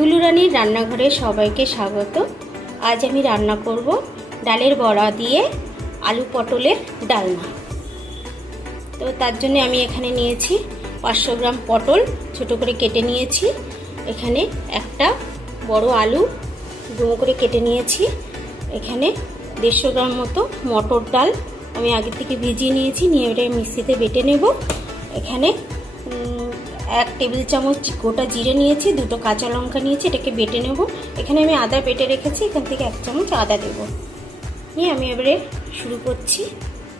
দুলুরানীর রান্নাঘরে সবাইকে স্বাগত। আজ আমি রান্না করব ডালের বড়া দিয়ে আলু পটলের ডালনা। তো তার জন্য আমি এখানে নিয়েছি 500 গ্রাম পটল ছোট করে কেটে নিয়েছি। এখানে একটা বড় আলু ডুমো করে কেটে নিয়েছি। এখানে 150 গ্রাম মতো মটর ডাল আমি আগে থেকে ভিজিয়ে নিয়েছি, নিয়ে এটা মিক্সিতে বেটে নেব। এখানে 1 টেবিল চামচ গোটা জিরে নিয়েছি, 2টো কাঁচা লঙ্কা নিয়েছি, এটাকে বেটে নেব। এখানে আমি আদা বেটে রেখেছি, এখান থেকে 1 চামচ আদা দেব। নিয়ে আমি এবারে শুরু করছি।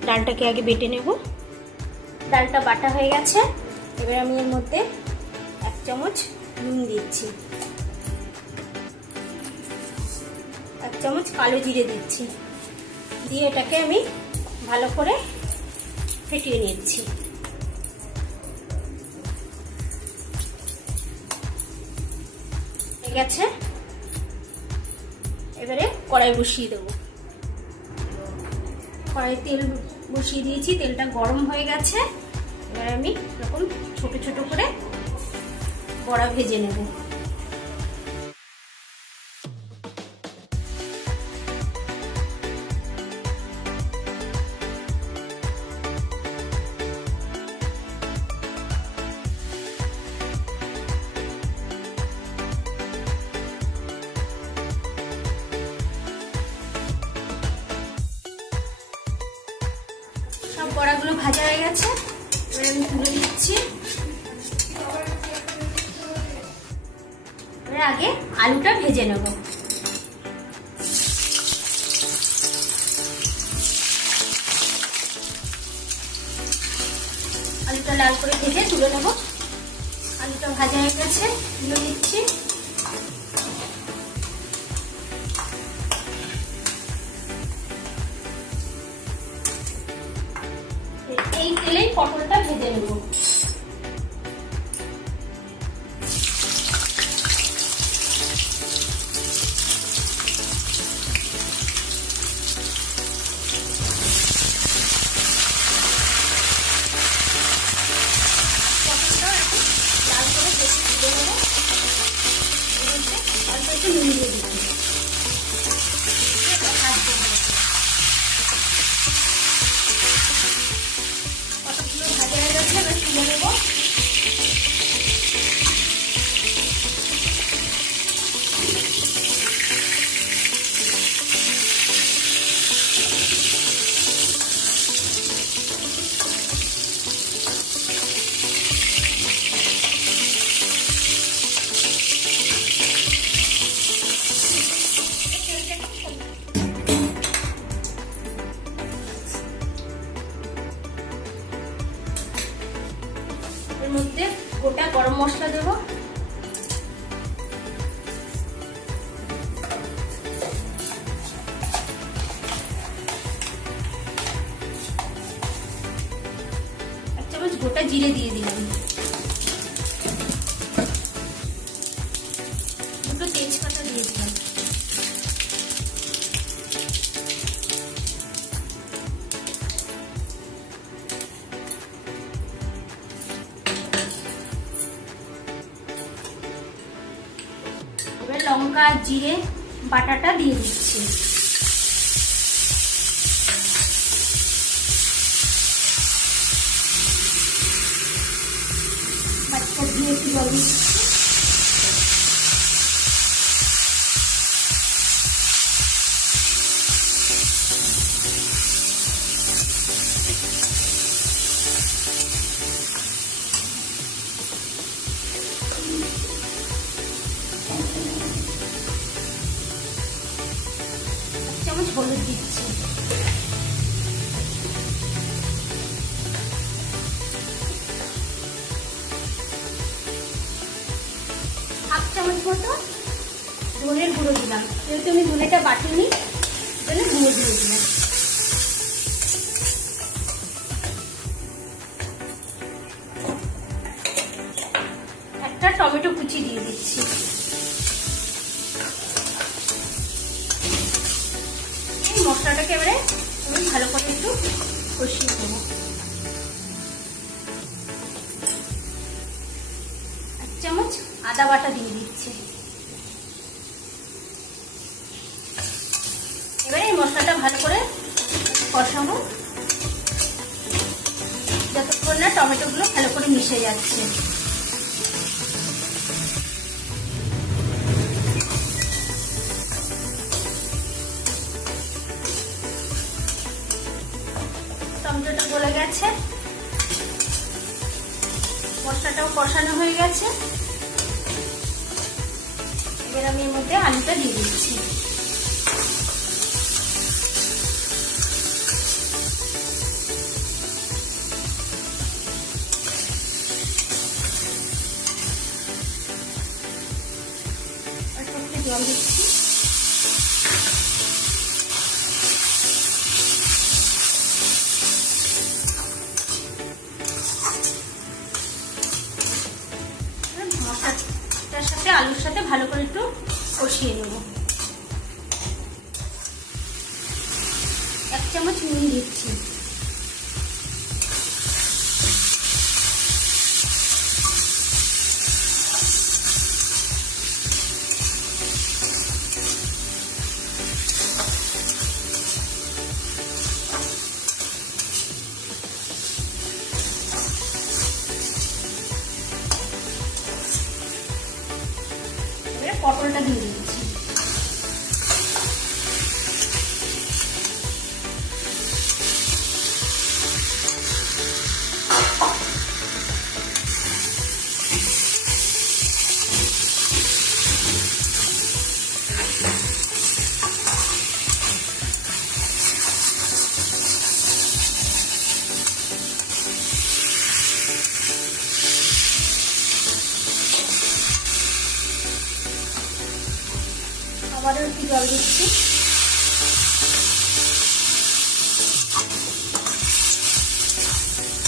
ডালটাকে আগে বেটে নেব। ডালটা বাটা হয়ে গেছে, এবার আমি এর মধ্যে 1 চামচ নুন দিচ্ছি, 1 চামচ কালো জিরে দিচ্ছি, দিয়ে এটাকে আমি ভালো করে ফেটিয়ে নিচ্ছি। হয়ে গেছে, এবারে কড়াই বসিয়ে দেব। কড়াই তেল বসিয়ে দিয়েছি, তেলটা গরম হয়ে গেছে। এবারে আমি এরকম ছোট ছোট করে বড়া ভেজে নেব। সব বড়াগুলো ভাজা হয়ে গেছে, এবার আমি তুলে দিচ্ছি। এবার আগে আলুটা ভেজে নেব। আলুটা লাল করে ভেজে তুলে নেব। আলুটা ভাজা হয়ে গেছে, তুলে দিচ্ছি। এই তেলেই পটলটা ভেজে নেব। পটলটা লাল করে বেশি তুলে নেব। অল্প একটু নুন দিয়ে দিচ্ছি। পটলগুলো ভাজা হয়ে গেছে, এবার তুলে নেব। এর মধ্যে গোটা গরম মশলা দেব। এক চামচ গোটা জিরে দিয়ে দিলাম, 2টো তেজপাতা দিয়ে দিলাম। এবার লঙ্কা জিরে বাটাটা দিয়ে দিচ্ছি। বাটাটা দিয়ে একটু জল দিচ্ছি। চামচ হলুদ দিচ্ছি। হাফ চামচ মতো ধনের গুঁড়ো দিলাম, যেহেতু আমি ধনেটা বাটিনি তাহলে গুঁড়ো দিয়ে দিলাম। একটা টমেটো কুচি দিয়ে দিচ্ছি। মশলাটাকে এবারে আমি ভালো করে একটু কষিয়ে দেবো। 1 চামচ আদা বাটা দিয়ে দিচ্ছি। মশলাটা ভালো করে কষাবো, যতক্ষণ না টমেটোগুলো ভালো করে মিশে যাচ্ছে। টমেটোটা গলে গেছে, মশলাটাও কষানো হয়ে গেছে। এবার আমি এর মধ্যে আলুটা দিয়ে দিচ্ছি। জল দিচ্ছি। মশলাটার সাথে আলুর সাথে ভালো করে একটু কষিয়ে নেব। 1 চামচ নুন দিচ্ছি। পটলটা দিয়ে দিচ্ছি। আবারও একটু জল দিচ্ছি।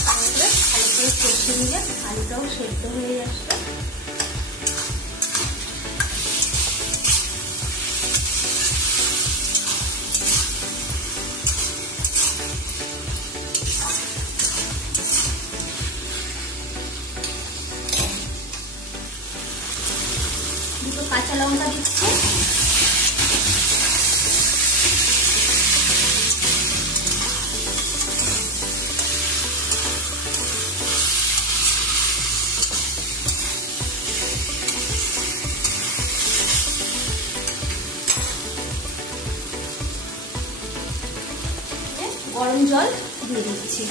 ভালো করে কষিয়ে নিলে আলুটাও সেদ্ধ হয়ে আসবে। দুটো কাঁচা লঙ্কা দিচ্ছি। গরম জল দিয়ে দিচ্ছি।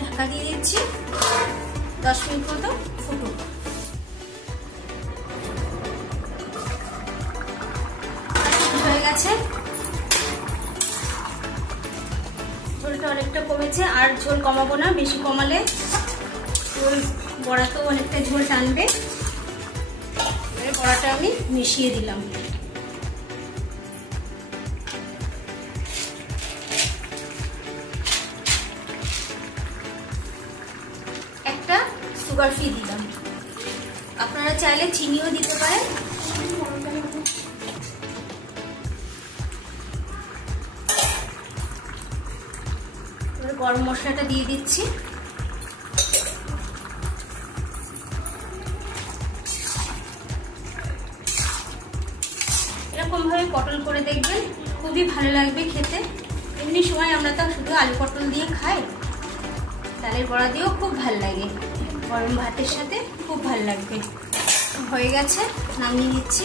ঢাকা দিয়ে দিচ্ছি। 10 মিনিট মতো ফুটুক। হয়ে গেছে, ঝোলটা অনেকটা কমেছে। আর ঝোল কমাবো না, বেশি কমালে ঝোল বড়া তো অনেকটা ঝোল টানবে। এবারে বড়াটা আমি মিশিয়ে দিলাম। একটা সুগার ফ্রি দিলাম, আপনারা চাইলে চিনিও দিতে পারেন। গরম মশলাটা দিয়ে দিচ্ছি। এরকম ভাবে পটল করে দেখবেন, খুবই ভালো লাগবে খেতে। এমনি সময় আমরা তো শুধু আলু পটল দিয়ে খাই, ডালের বড়া দিয়েও খুব ভালো লাগে। গরম ভাতের সাথে খুব ভালো লাগবে। হয়ে গেছে, নামিয়ে নিচ্ছি।